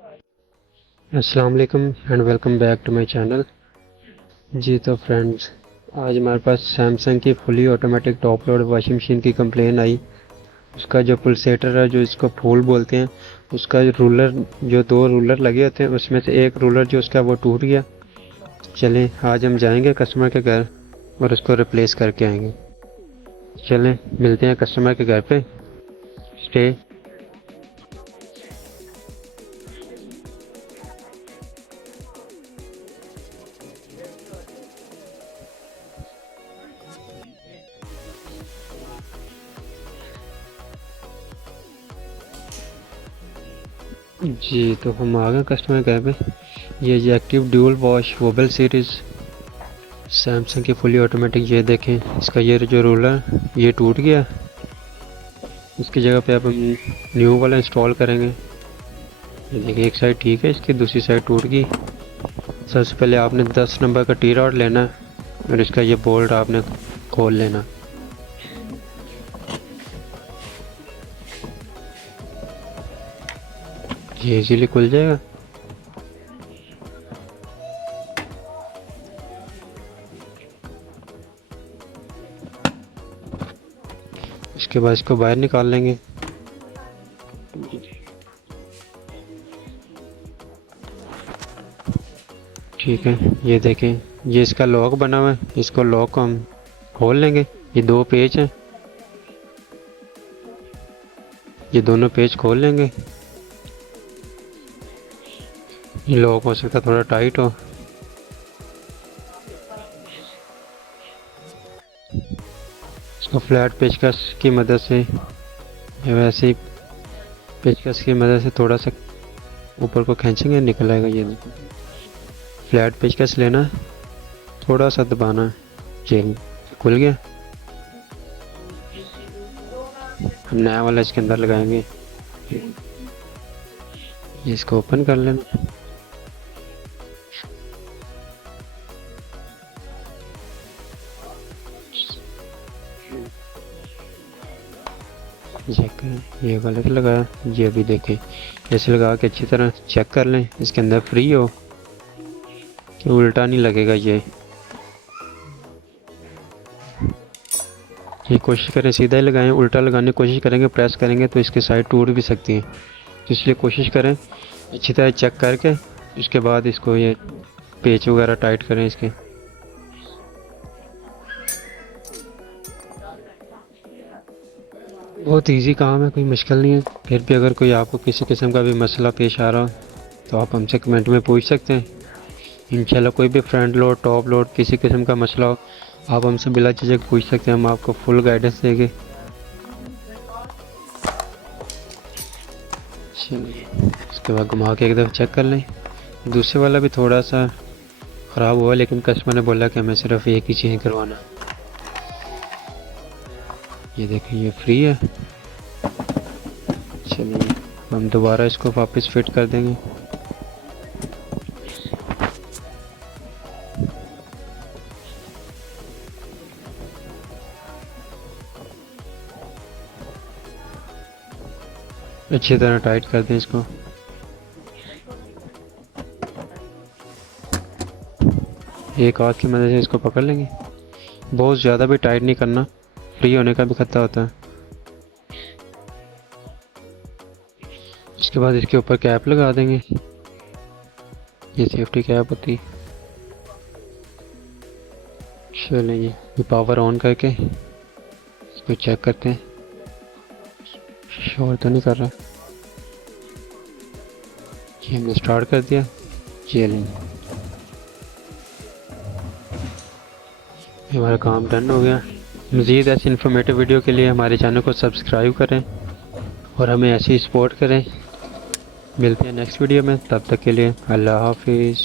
अस्सलाम वालेकुम and welcome back to my channel. जी तो फ्रेंड्स, आज हमारे पास सैमसंग की fully automatic top load washing machine की कंप्लेन आई। उसका जो पुलसेटर है, जो इसको फूल बोलते हैं, उसका रूलर, जो दो रूलर लगे होते हैं उसमें से एक रूलर जो उसका वो टूट गया। चलें आज हम जाएंगे कस्टमर के घर और उसको रिप्लेस करके आएंगे। चलें मिलते हैं कस्टमर के घर पे। स्टे। जी तो हम आ गए कस्टमर के घर पे। ये active dual wash wobble series Samsung की फुली ऑटोमेटिक, ये देखें इसका ये जो रूलर ये टूट गया। इसकी जगह पे अब हम न्यू वाला इंस्टॉल करेंगे। ये देखिए एक साइड ठीक है, इसकी दूसरी साइड टूट गई। सबसे पहले आपने 10 नंबर का टी रॉड लेना है और इसका ये बोल्ट आपने खोल लेना। ये इजीली खुल जाएगा। इसके बाद इसको बाहर निकाल लेंगे। ठीक है, ये देखें ये इसका लॉक बना हुआ है, इसको लॉक को हम खोल लेंगे। ये दो पेज हैं, ये दोनों पेज खोल लेंगे। ये लॉक हो सकता है थोड़ा टाइट हो। इसको फ्लैट पेचकस की मदद से या वैसे ही पेचकस की मदद से थोड़ा सा ऊपर को खींचेंगे, निकल आएगा। ये फ्लैट पेचकस लेना, थोड़ा सा दबाना, चेन खुल गया। हम नया वाला इसके अंदर लगाएंगे। ये इसको ओपन कर लेना। चेक करें, ये गलत लगा। ये भी देखें, ऐसे लगा के अच्छी तरह चेक कर लें इसके अंदर फ्री हो कि उल्टा नहीं लगेगा। ये कोशिश करें सीधा ही लगाएं। उल्टा लगाने की कोशिश करेंगे, प्रेस करेंगे तो इसकी साइड टूट भी सकती है। तो इसलिए कोशिश करें अच्छी तरह चेक करके उसके बाद इसको ये पेच वगैरह टाइट करें इसके। बहुत इजी काम है, कोई मुश्किल नहीं है। फिर भी अगर कोई आपको किसी किस्म का भी मसला पेश आ रहा हो तो आप हमसे कमेंट में पूछ सकते हैं। इंशाल्लाह कोई भी फ्रंट लोड टॉप लोड किसी किस्म का मसला हो आप हमसे बिला झिझक पूछ सकते हैं, हम आपको फुल गाइडेंस देंगे। चलिए इसके बाद घुमा के एक दफ़ा चेक कर लें। दूसरे वाला भी थोड़ा सा ख़राब हुआ, लेकिन कस्टमर ने बोला कि हमें सिर्फ एक ही चेंज करवाना। ये देखें ये फ्री है। चलिए हम दोबारा इसको वापस फिट कर देंगे। अच्छी तरह टाइट कर दें इसको। एक हाथ की मदद से इसको पकड़ लेंगे। बहुत ज़्यादा भी टाइट नहीं करना, फ्री होने का भी खतरा होता है। इसके बाद इसके ऊपर कैप लगा देंगे, ये सेफ्टी कैप होती है। चलिए ये पावर ऑन करके इसको चेक करते हैं, शोर तो नहीं कर रहा। ये हमने स्टार्ट कर दिया। चलिए हमारा काम डन हो गया। मज़ीद ऐसी इन्फॉर्मेटिव वीडियो के लिए हमारे चैनल को सब्सक्राइब करें और हमें ऐसी सपोर्ट करें। मिलते हैं नेक्स्ट वीडियो में, तब तक के लिए अल्लाह हाफिज़।